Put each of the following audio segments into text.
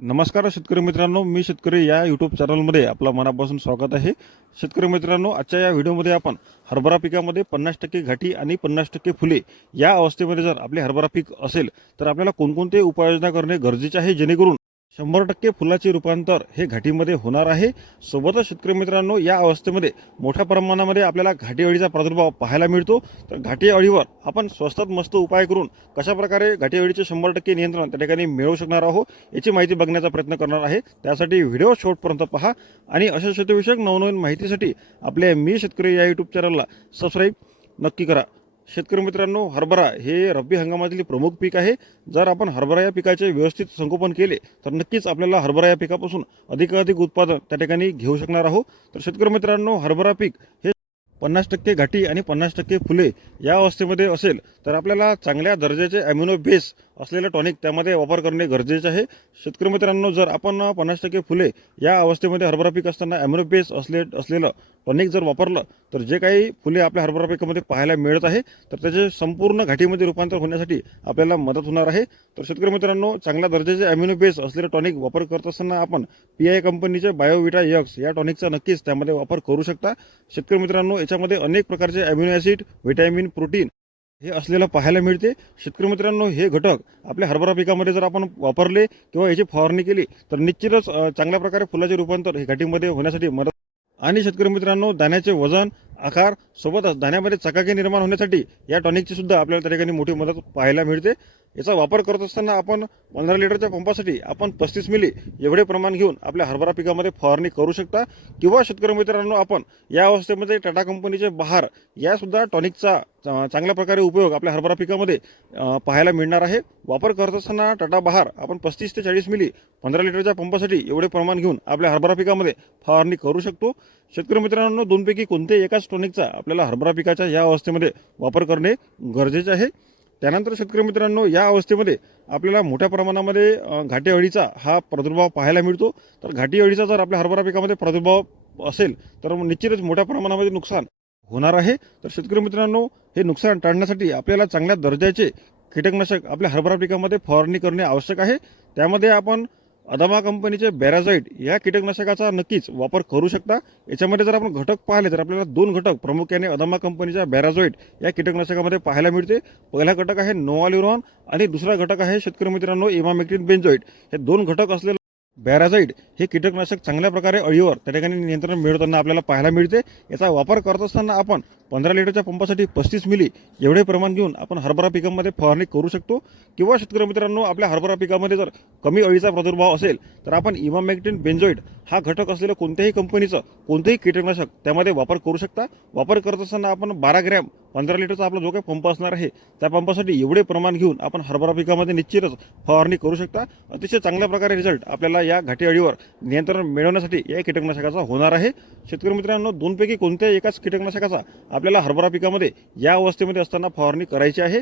नमस्कार शेतकरी मित्रांनो मी शेतकरी या यूट्यूब चॅनलमध्ये आपला मनापासून स्वागत आहे. शेतकरी मित्रांनो आजच्या या व्हिडिओमध्ये आपण हरभरा पिकामध्ये पन्नास टक्के घाटी आणि पन्नास टक्के फुले या अवस्थेमध्ये जर आपले हरभरा पीक असेल तर आपल्याला कोणकोणते उपाययोजना करणे गरजेचे आहे? जेणेकरून शंभर टक्के फुलाचे रूपांतर हे घाटीमध्ये होणार आहे. सोबतच शेतकरी मित्रांनो या अवस्थेमध्ये मोठ्या प्रमाणामध्ये आपल्याला घाटी अळीचा प्रादुर्भाव पाहायला मिळतो. तर घाटी अळीवर आपण स्वस्तात मस्त उपाय करून कशाप्रकारे घाटी अळीचे शंभर टक्के नियंत्रण त्या ठिकाणी मिळवू शकणार आहोत याची माहिती बघण्याचा प्रयत्न करणार आहे. त्यासाठी व्हिडिओ शेवटपर्यंत पहा आणि अशा शेतीविषयक नवनवीन माहितीसाठी आपल्या मी शेतकरी या यूट्यूब चॅनलला सबस्क्राईब नक्की करा. शेतकरी मित्रांनो हरभरा हे रब्बी हंगामातील प्रमुख पीक आहे. जर आपण हरभरा या पिकाचे व्यवस्थित संगोपन केले तर नक्कीच आपल्याला हरभरा या पिकापासून अधिकाधिक उत्पादन त्या ठिकाणी घेऊ शकणार आहोत. तर शेतकरी मित्रांनो हरभरा पीक हे पन्नास टक्के घाटी आणि पन्नास टक्के फुले या अवस्थेमध्ये असेल तर आपल्याला चांगल्या दर्जाचे ॲम्युनो बेस असलेलं टॉनिक त्यामध्ये वापर करणे गरजेचे आहे. शेतकरी मित्रांनो जर आपण पन्नास टक्के फुले या अवस्थेमध्ये हरभरा पीक असताना ॲम्युनो बेस असले असलेलं टॉनिक जर वापरलं तर जे काही फुले आपल्या हरभरा पिकामध्ये पाहायला मिळत आहे तर त्याचे संपूर्ण घाटीमध्ये रूपांतर होण्यासाठी आपल्याला मदत होणार आहे. तर शेतकरी मित्रांनो चांगल्या दर्जाचे ॲम्युनो बेस असलेलं टॉनिक वापर करत असताना आपण पी आय कंपनीचे बायोविटा यक्स या टॉनिकचा नक्कीच त्यामध्ये वापर करू शकता. शेतकरी मित्रांनो याच्यामध्ये अनेक प्रकारचे अमिनो ॲसिड व्हिटॅमिन प्रोटीन हे असलेलं पाहायला मिळते. शेतकरी मित्रांनो हे घटक आपल्या हरभरा पिकामध्ये जर आपण वापरले किंवा याची फवारणी केली तर निश्चितच चांगल्या प्रकारे फुलाचे रूपांतर हे घाटीमध्ये होण्यासाठी मदत आणि शेतकरी मित्रांनो दाण्याचे वजन आकार सोबतच दाण्यामध्ये चकाकी निर्माण होण्यासाठी या टॉनिकची सुद्धा आपल्याला त्या ठिकाणी मोठी मदत पाहायला मिळते. याचा वापर करत असताना आपण पंधरा लिटरच्या पंपासाठी आपण पस्तीस मिली एवढे प्रमाण घेऊन आपल्या हरभरा पिकामध्ये फवारणी करू शकता. किंवा शेतकरी मित्रांनो आपण या अवस्थेमध्ये टाटा कंपनीचे बहार यासुद्धा टॉनिकचा चा- चांगल्या प्रकारे उपयोग आपल्या हरभरा पिकामध्ये पाहायला मिळणार आहे. वापर करत असताना टाटा बहार आपण पस्तीस ते चाळीस मिली पंधरा लिटरच्या पंपासाठी एवढे प्रमाण घेऊन आपल्या हरभरा पिकामध्ये फवारणी करू शकतो. शेतकरी मित्रांनो दोनपैकी कोणत्याही एकाच टॉनिकचा आपल्याला हरभरा पिकाच्या या अवस्थेमध्ये वापर करणे गरजेचे आहे. त्यानंतर शेतकरी मित्रांनो या अवस्थेमध्ये आपल्याला मोठ्या प्रमाणामध्ये घाटी अळीचा हा प्रादुर्भाव पाहायला मिळतो. तर घाटी अळीचा जर आपल्या हरभरा पिकामध्ये प्रादुर्भाव असेल तर निश्चितच मोठ्या प्रमाणामध्ये नुकसान होणार आहे. तर शेतकरी मित्रांनो हे नुकसान टाळण्यासाठी आपल्याला चांगल्या दर्जाचे कीटकनाशक आपल्या हरभरा पिकामध्ये फवारणी करणे आवश्यक आहे. त्यामध्ये आपण अदामा कंपनीचे बॅराझाईट या कीटकनाशकाचा नक्कीच वापर करू शकता. याच्यामध्ये जर आपण घटक पाहिले तर आपल्याला दोन घटक प्रामुख्याने अदामा कंपनीच्या बॅराझोईट या कीटकनाशकामध्ये पाहायला मिळते. पहिला घटक आहे नोवाल्युरॉन आणि दुसरा घटक आहे शेतकरी मित्रांनो इमामेक्टिन बेन्झोईट हे दोन घटक असलेले बॅराझाईड हे कीटकनाशक चांगल्या प्रकारे अळीवर त्या ठिकाणी नियंत्रण मिळवताना आपल्याला पाहायला मिळते. याचा वापर करत असताना आपण पंधरा लिटरच्या पंपासाठी पस्तीस मिली एवढे प्रमाण घेऊन आपण हरभरा पिकामध्ये फवारणी करू शकतो. किंवा शेतकरी मित्रांनो आपल्या हरभरा पिकामध्ये जर कमी अळीचा प्रादुर्भाव असेल तर आपण इमामॅक्टिन बेन्झोईड हा घटक असलेलं कोणत्याही कंपनीचं कोणतंही कीटकनाशक त्यामध्ये वापर करू शकता. वापर करत असताना आपण बारा ग्रॅम पंधरा लिटरचा आपला जो काही पंप असणार आहे त्या पंपासाठी एवढे प्रमाण घेऊन आपण हरभरा पिकामध्ये निश्चितच फवारणी करू शकता. अतिशय चांगल्या प्रकारे रिझल्ट आपल्याला या घाटी अळीवर नियंत्रण मिळवण्यासाठी या कीटकनाशकाचा होणार आहे. शेतकरी मित्रांनो दोनपैकी कोणत्याही एकाच कीटकनाशकाचा आपल्याला हरभरा पिकामध्ये या अवस्थेमध्ये असताना फवारणी करायची आहे.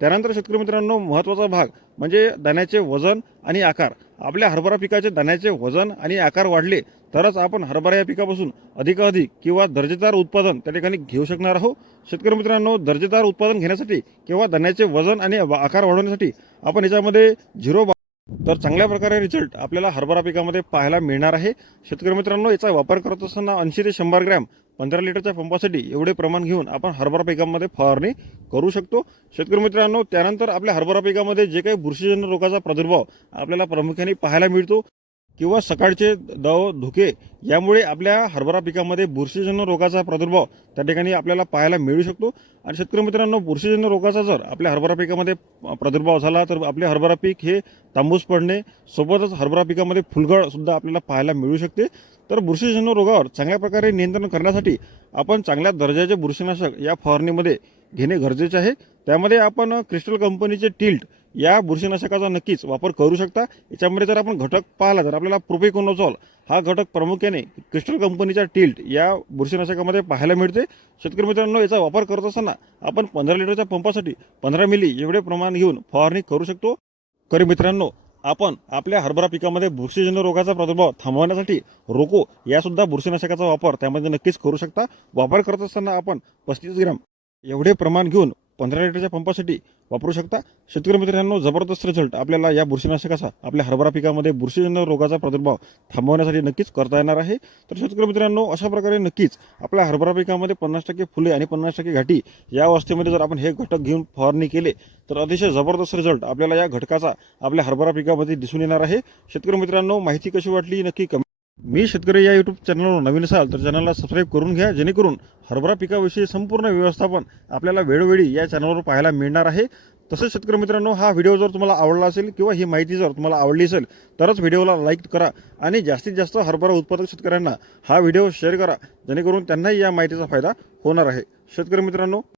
त्यानंतर शेतकरी मित्रांनो महत्त्वाचा भाग म्हणजे दाण्याचे वजन आणि आकार. आपल्या हरभरा पिकाचे दाण्याचे वजन आणि आकार वाढले तरच आपण हरभरा या पिकापासून अधिकाधिक किंवा दर्जेदार उत्पादन त्या ठिकाणी घेऊ शकणार आहोत. शेतकरी मित्रांनो दर्जेदार उत्पादन घेण्यासाठी किंवा दाण्याचे वजन आणि आकार वाढवण्यासाठी आपण याच्यामध्ये झिरो तर चांगल्या प्रकारे रिझल्ट आपल्याला हरभरा पिकामध्ये पाहायला मिळणार आहे. शेतकरी मित्रांनो याचा वापर करत असताना ऐंशी ते शंभर ग्रॅम पंधरा लिटरच्या पंपासाठी एवढे प्रमाण घेऊन आपण हरभरा पिकामध्ये फवारणी करू शकतो. शेतकरी मित्रांनो त्यानंतर आपल्या हरभरा पिकामध्ये जे काही बुरशीजन्य रोगाचा प्रादुर्भाव आपल्याला प्रामुख्याने पाहायला मिळतो. किंवा सकाळचे दव धुके यामुळे आपल्या हरभरा पिकामध्ये बुरशीजन्य रोगाचा प्रादुर्भाव त्या ठिकाणी आपल्याला पाहायला मिळू शकतो. आणि शेतकरी मित्रांनो बुरशीजन्य रोगाचा जर आपल्या हरभरा पिकामध्ये प्रादुर्भाव झाला तर आपले हरभरा पीक हे तांबूस पडणे सोबतच हरभरा पिकामध्ये फुलगळसुद्धा आपल्याला पाहायला मिळू शकते. तर बुरशीजन्य रोगावर चांगल्या प्रकारे नियंत्रण करण्यासाठी आपण चांगल्या दर्जाचे बुरशीनाशक या फवारणीमध्ये घेणे गरजेचे आहे. त्यामध्ये आपण क्रिस्टल कंपनीचे टिल्ट या बुरशीनाशकाचा नक्कीच वापर करू शकता. याच्यामध्ये जर आपण घटक पाहिला तर आपल्याला प्रोपेकोनोझॉल हा घटक प्रामुख्याने क्रिस्टल कंपनीच्या टिल्ट या बुरशीनाशकामध्ये पाहायला मिळते. शेतकरी मित्रांनो याचा वापर करत असताना आपण पंधरा लिटरच्या पंपासाठी पंधरा मिली एवढे प्रमाण घेऊन फवारणी करू शकतो. करी मित्रांनो आपण आपल्या हरभरा पिकामध्ये बुरशीजन्य रोगाचा प्रादुर्भाव थांबवण्यासाठी रोको यासुद्धा बुरशीनाशकाचा वापर त्यामध्ये नक्कीच करू शकता. वापर करत असताना आपण पस्तीस ग्राम एवढे प्रमाण घेऊन पंधरा लिटरच्या पंपासाठी वापरू शकता. शेतकरी मित्रांनो जबरदस्त रिझल्ट आपल्याला या बुरशीनाशकाचा आपल्या हरभरा पिकामध्ये बुरशीजन्य रोगाचा प्रादुर्भाव थांबवण्यासाठी नक्कीच करता येणार आहे. तर शेतकरी मित्रांनो अशा प्रकारे नक्कीच आपल्या हरभरा पिकामध्ये पन्नास टक्के फुले आणि पन्नास टक्के घाटी या अवस्थेमध्ये जर आपण हे घटक घेऊन फवारणी केले तर अतिशय जबरदस्त रिझल्ट आपल्याला या घटकाचा आपल्या हरभरा पिकामध्ये दिसून येणार आहे. शेतकरी मित्रांनो माहिती कशी वाटली नक्की कमी मी शेतकरी या यूट्यूब चॅनलवर नवीन असाल तर चॅनलला सबस्क्राईब करून घ्या जेणेकरून हरभरा पिकाविषयी संपूर्ण व्यवस्थापन आपल्याला वेळोवेळी या चॅनलवर पाहायला मिळणार आहे. तसंच शेतकरी मित्रांनो हा व्हिडिओ जर तुम्हाला आवडला असेल किंवा ही माहिती जर तुम्हाला आवडली असेल तरच व्हिडिओला लाईक करा आणि जास्तीत जास्त हरभरा उत्पादक शेतकऱ्यांना हा व्हिडिओ शेअर करा जेणेकरून त्यांनाही या माहितीचा फायदा होणार आहे. शेतकरी मित्रांनो